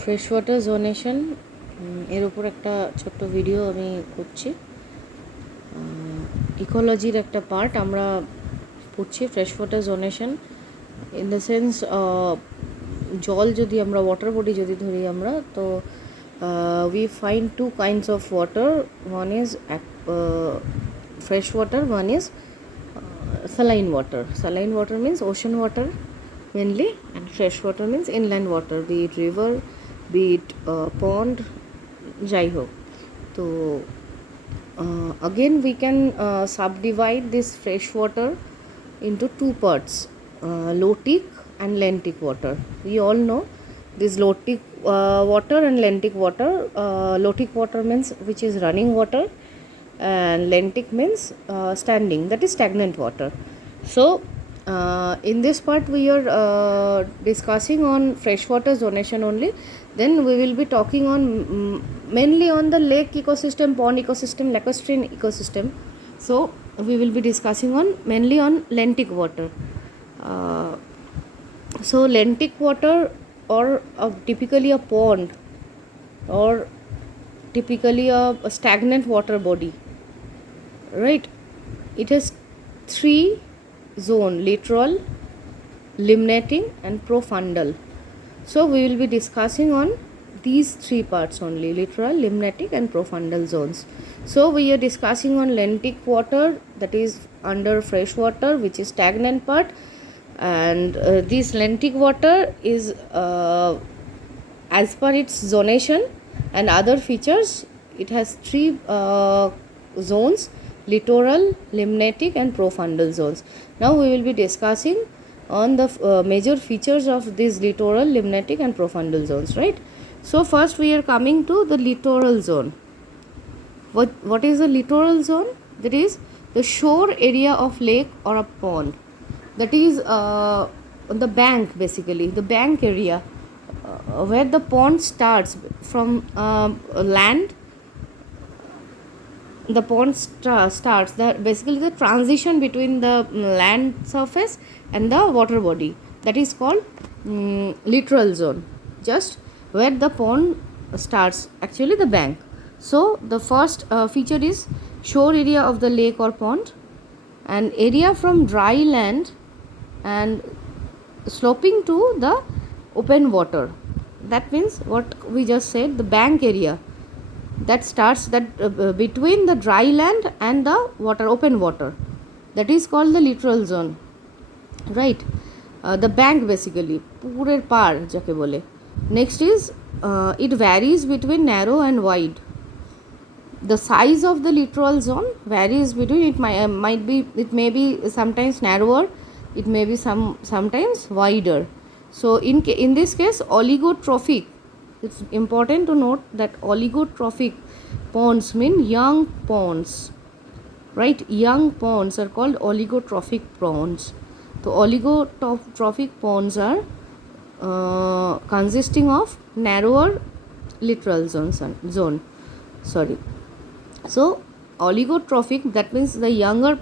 Fresh water জোনেশন এর উপর একটা ছোট্ট ভিডিও আমি করছি। ইকোলজির একটা পার্ট আমরা পড়ছি। Fresh water zonation in the sense জল যদি আমরা ওয়াটার বডি যদি ধরি আমরা, তো we find two kinds of water. One is fresh water, one is saline water. Saline water means ocean water mainly, and fresh water means inland water, be it river, be it pond, যাই হোক। তো again we can subdivide this fresh water into two parts, lotic and lentic water. We all know this lotic water and lentic water. Lotic water means which is running water, and lentic means standing, that is stagnant water. So in this part we are discussing on freshwater zonation only. Then we will be talking on mainly on the lake ecosystem, pond ecosystem, lacustrine ecosystem. So we will be discussing on mainly on lentic water. So lentic water, or typically a pond, or typically a stagnant water body, right? It has three zone: littoral, limnating and profundal. So we will be discussing on these three parts only: littoral, limnatic and profundal zones. So we are discussing on lentic water, that is under fresh water, which is stagnant part. And this lentic water is as per its zonation and other features, it has three zones: littoral, limnatic and profundal zones. Now we will be discussing on the major features of these littoral, limnatic and profundal zones, right? So first we are coming to the littoral zone. What is the littoral zone? That is the shore area of lake or a pond, that is the bank, basically the bank area, where the pond starts from land. The pond starts the basically the transition between the land surface and the water body, that is called littoral zone, just where the pond starts, actually the bank. So the first feature is shore area of the lake or pond, and area from dry land and sloping to the open water. That means what we just said, the bank area that starts between the dry land and the water, open water, that is called the littoral zone, right? The bank basically purer par jake bole. Next is it varies between narrow and wide. The size of the littoral zone varies between, it may be sometimes narrower, it may be sometimes wider. So in this case, oligotrophic, it's important to note that oligotrophic ponds mean young ponds, right? Young ponds are called oligotrophic ponds. So oligotrophic ponds are consisting of narrower littoral zone. Sorry. So oligotrophic, that means the younger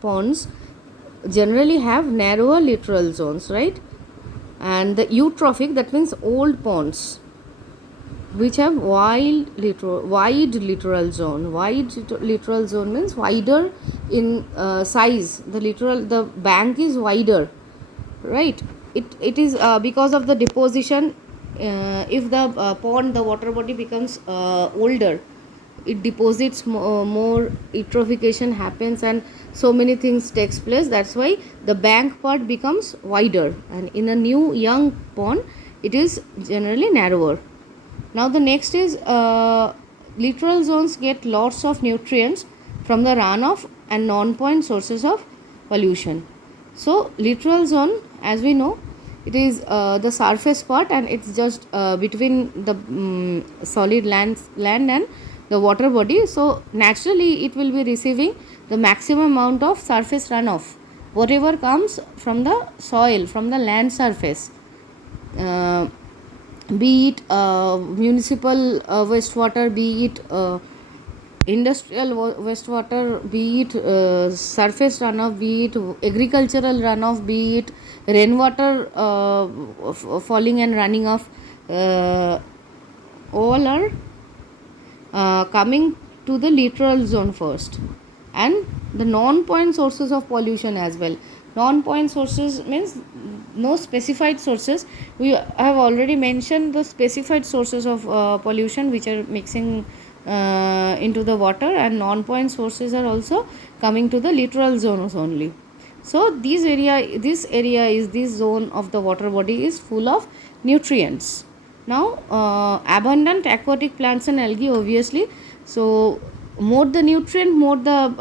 ponds generally have narrower littoral zones, right? And the eutrophic, that means old ponds which have wide littoral zone. Wide littoral zone means wider in size. The bank is wider, right? It is because of the deposition. If the pond, the water body becomes older, it deposits more, eutrophication happens, and so many things takes place. That's why the bank part becomes wider, and in a new young pond it is generally narrower. Now the next is littoral zones get lots of nutrients from the runoff and non-point sources of pollution. So littoral zone, as we know, it is the surface part, and it's just between the solid land and the water body. So naturally it will be receiving the maximum amount of surface runoff, whatever comes from the soil, from the land surface, be it municipal wastewater, be it industrial wastewater, be it surface runoff, be it agricultural runoff, be it rainwater falling and running off, uh, all are coming to the littoral zone first, and the non-point sources of pollution as well. Non-point sources means no specified sources. We have already mentioned the specified sources of pollution which are mixing into the water, and non-point sources are also coming to the littoral zones only. So this zone of the water body is full of nutrients. Now abundant aquatic plants and algae, obviously. So more the nutrient, more the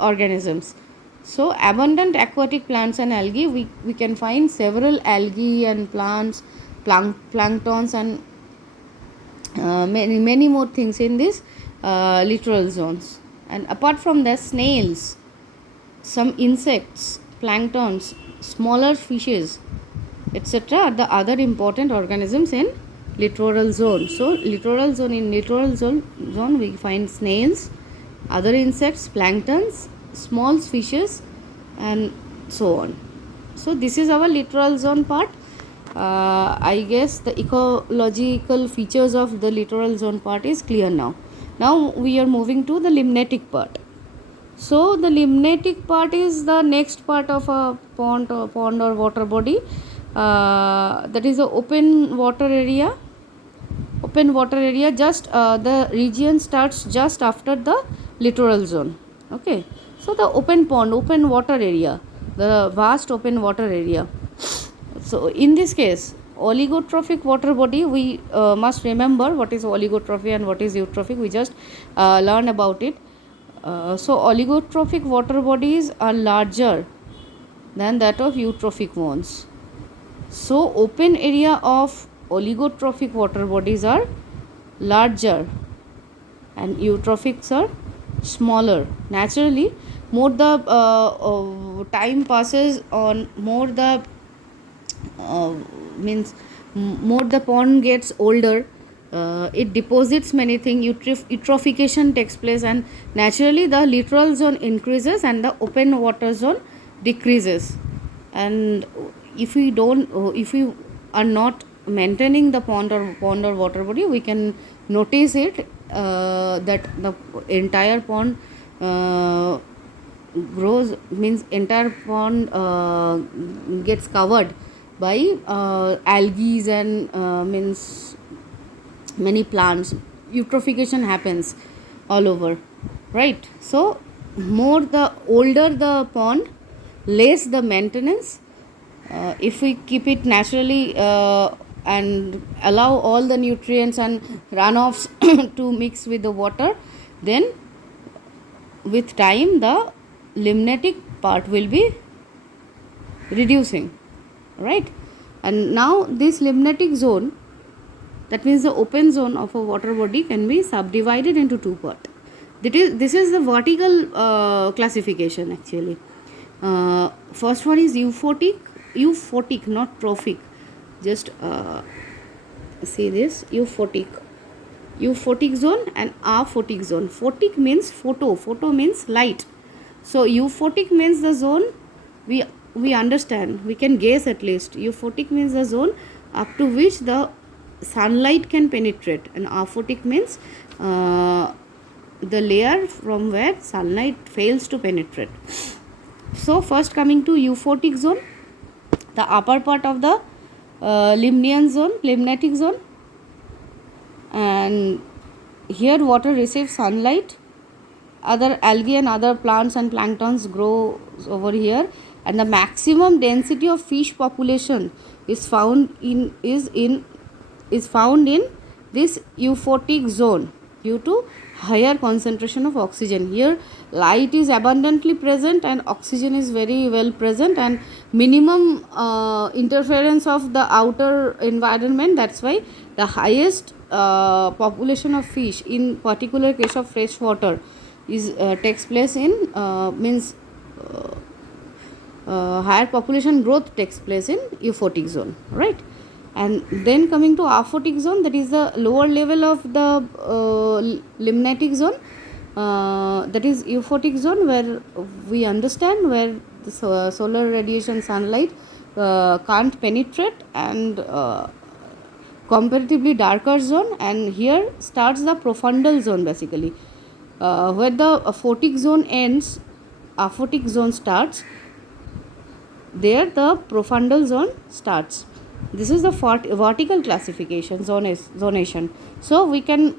organisms. So abundant aquatic plants and algae, we can find several algae and plants, planktons, and many more things in this littoral zones. And apart from that, snails, some insects, planktons, smaller fishes, etc. are the other important organisms in littoral zone. So littoral zone we find snails, other insects, planktons, small fishes, and so on. So this is our littoral zone part. I guess the ecological features of the littoral zone part is clear now. Now we are moving to the limnetic part. So the limnetic part is the next part of a pond or water body. That is a open water area. Just the region starts just after the littoral zone. Okay, so the open pond, open water area, the vast open water area. So in this case, oligotrophic water body, we must remember what is oligotrophy and what is eutrophic. We just learn about it. So oligotrophic water bodies are larger than that of eutrophic ones. So open area of oligotrophic water bodies are larger and eutrophics are smaller. Naturally, more the time passes on, more the more the pond gets older, it deposits many things, eutrophication takes place, and naturally the littoral zone increases and the open water zone decreases. And if we are not maintaining the pond or water body, we can notice it, that the entire pond grows, means entire pond gets covered by algae and means many plants. Eutrophication happens all over, right? So more the older the pond, less the maintenance. If we keep it naturally and allow all the nutrients and runoffs to mix with the water, then with time the limnetic part will be reducing, right? And now this limnetic zone, that means the open zone of a water body, can be subdivided into two parts. This is the vertical classification actually. First one is euphotic, not trophic. Just see this, euphotic zone and aphotic zone. Photic means photo means light. So euphotic means the zone we understand, we can guess at least. Euphotic means the zone up to which the sunlight can penetrate, and aphotic means the layer from where sunlight fails to penetrate. So first coming to euphotic zone, the upper part of the limnetic zone, and here water receives sunlight, other algae and other plants and planktons grow over here, and the maximum density of fish population is found in this euphotic zone due to higher concentration of oxygen. Here light is abundantly present and oxygen is very well present, and minimum interference of the outer environment. That's why the highest population of fish, in particular case of fresh water, is takes place in higher population growth takes place in euphotic zone, right? And then coming to aphotic zone, that is the lower level of the limnetic zone, that is euphotic zone, where we understand where the solar radiation, sunlight can't penetrate and comparatively darker zone, and here starts the profundal zone basically. Where the photic zone ends, aphotic zone starts, there the profundal zone starts. This is the vertical classification, zonation. So we can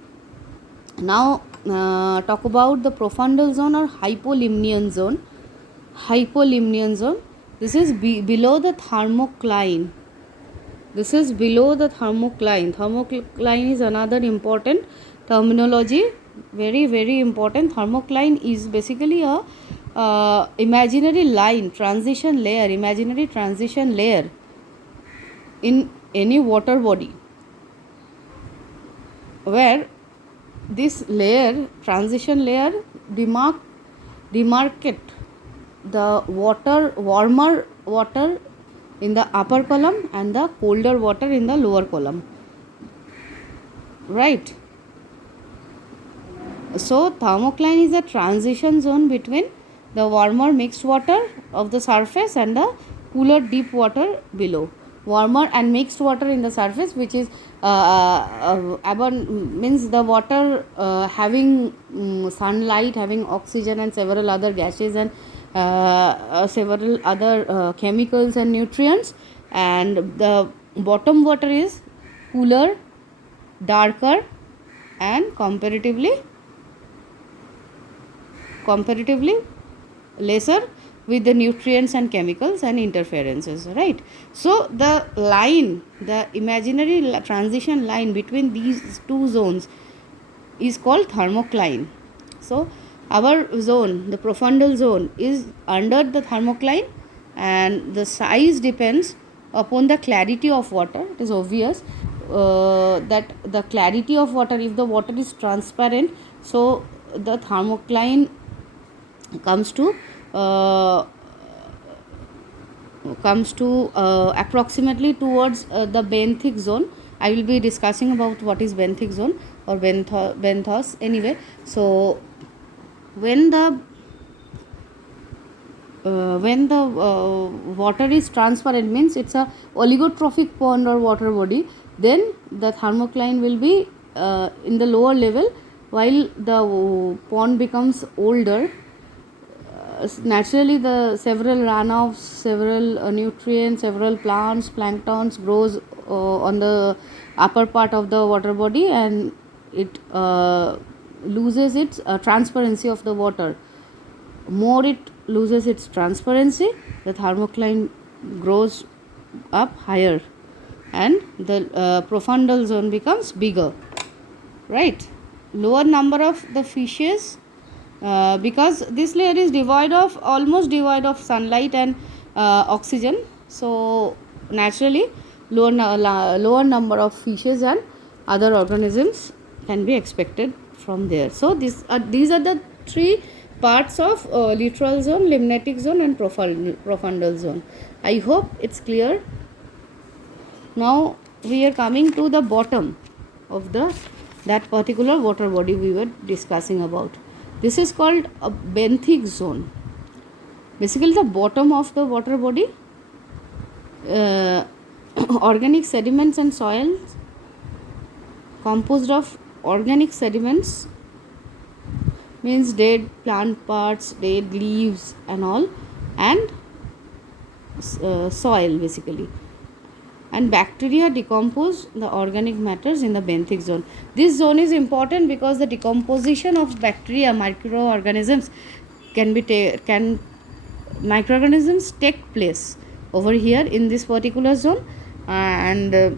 now talk about the profundal zone or hypolimnion zone. Hypolimnion zone, this is below the thermocline. This is below the thermocline. Thermocline is another important terminology, very very important. Thermocline is basically a imaginary line, transition layer, imaginary transition layer in any water body, where this layer, transition layer, demarcate the warmer water in the upper column and the colder water in the lower column, right? So thermocline is a transition zone between the warmer mixed water of the surface and the cooler deep water below. Warmer and mixed water in the surface, which is means the water having sunlight, having oxygen and several other gases and several other chemicals and nutrients, and the bottom water is cooler, darker and comparatively lesser with the nutrients and chemicals and interferences, right? So the line, the imaginary transition line between these two zones is called thermocline. So our zone, the profundal zone, is under the thermocline, and the size depends upon the clarity of water. It is obvious that the clarity of water, if the water is transparent, so the thermocline comes to approximately towards the benthic zone. I will be discussing about what is benthic zone or benthos anyway. So when the water is transparent, means it's a oligotrophic pond or water body, then the thermocline will be in the lower level. While the pond becomes older, naturally the several runoffs, several nutrients, several plants, planktons grows on the upper part of the water body, and it loses its transparency of the water. More it loses its transparency, the thermocline grows up higher and the profundal zone becomes bigger, right? Lower number of the fishes, because this layer is almost devoid of sunlight and oxygen, so naturally lower number of fishes and other organisms can be expected from there. So these are the three parts of littoral zone, limnatic zone and profundal zone. I hope it's clear. Now we are coming to the bottom of that particular water body we were discussing about. This is called a benthic zone. Basically the bottom of the water body, organic sediments and soils composed of organic sediments, means dead plant parts, dead leaves and all, and soil basically, and bacteria decompose the organic matters in the benthic zone. This zone is important because the decomposition of bacteria, microorganisms microorganisms take place over here in this particular zone, and the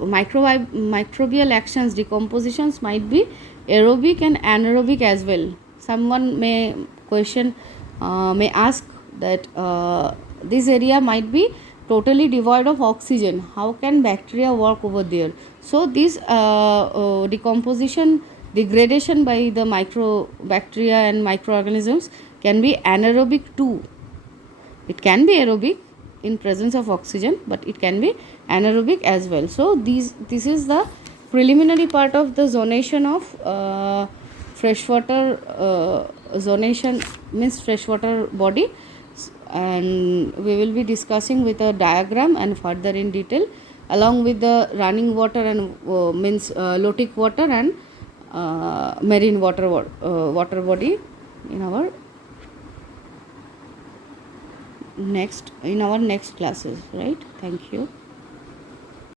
microbial actions, decompositions might be aerobic and anaerobic as well. Someone may ask that this area might be totally devoid of oxygen, how can bacteria work over there? So this degradation by the bacteria and microorganisms can be anaerobic too. It can be aerobic in presence of oxygen, but it can be anaerobic as well. So this is the preliminary part of the zonation of freshwater zonation, means freshwater body. and we will be discussing with a diagram and further in detail, along with the running water and means lotic water and marine water body in our next classes, right? Thank you.